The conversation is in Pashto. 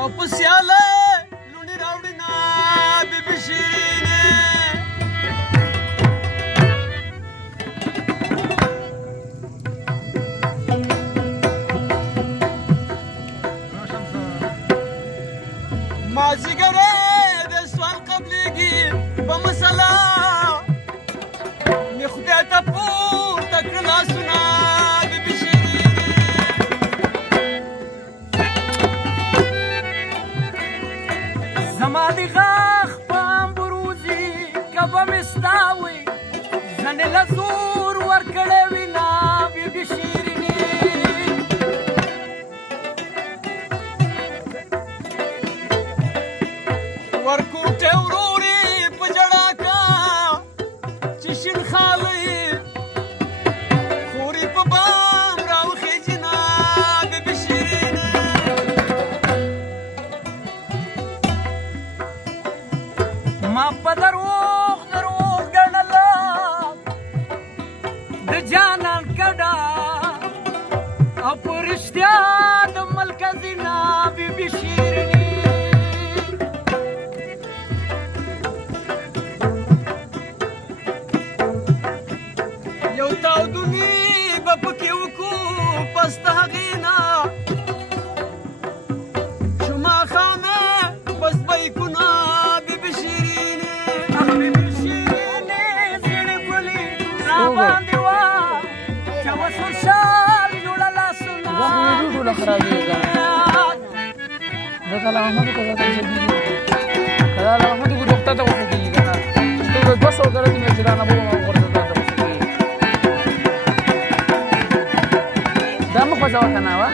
او په سیاله لوڼې راوړي نه بیبي شیرینې مازیګری د سوال قبلېږي په مسله مې خدای ته پورته کړه لاسونه بیبي شیرینې زما د غاښ په امبروزي که به مې ستا وي زنې له زور ورکړی وي نه بیبي شیرینې ورکوټې ورورې په ژړا کا چې شین خالۍ خورې په بام راوخېږي نه بیبي شیرینې ما په دروغ دروغ ګڼله د جانان کډه او په رښتیا د ملکه زینا بیبي شیرینې یو تاودونی به پکې وکړو پس د هغې نه شو ماښامې بس بیکونه بیبي شیرینې بیبي شیرینې زړې ګلې راباندې وه چې وسور شال جوړه لاسونه ټوله خرابېږي دا له احمدو که دا له احمدو که روغتیا ته وخېږي که نه ټول 200 کاله دي مې چې دا نه به ورته دا مخ وځوه که نه وه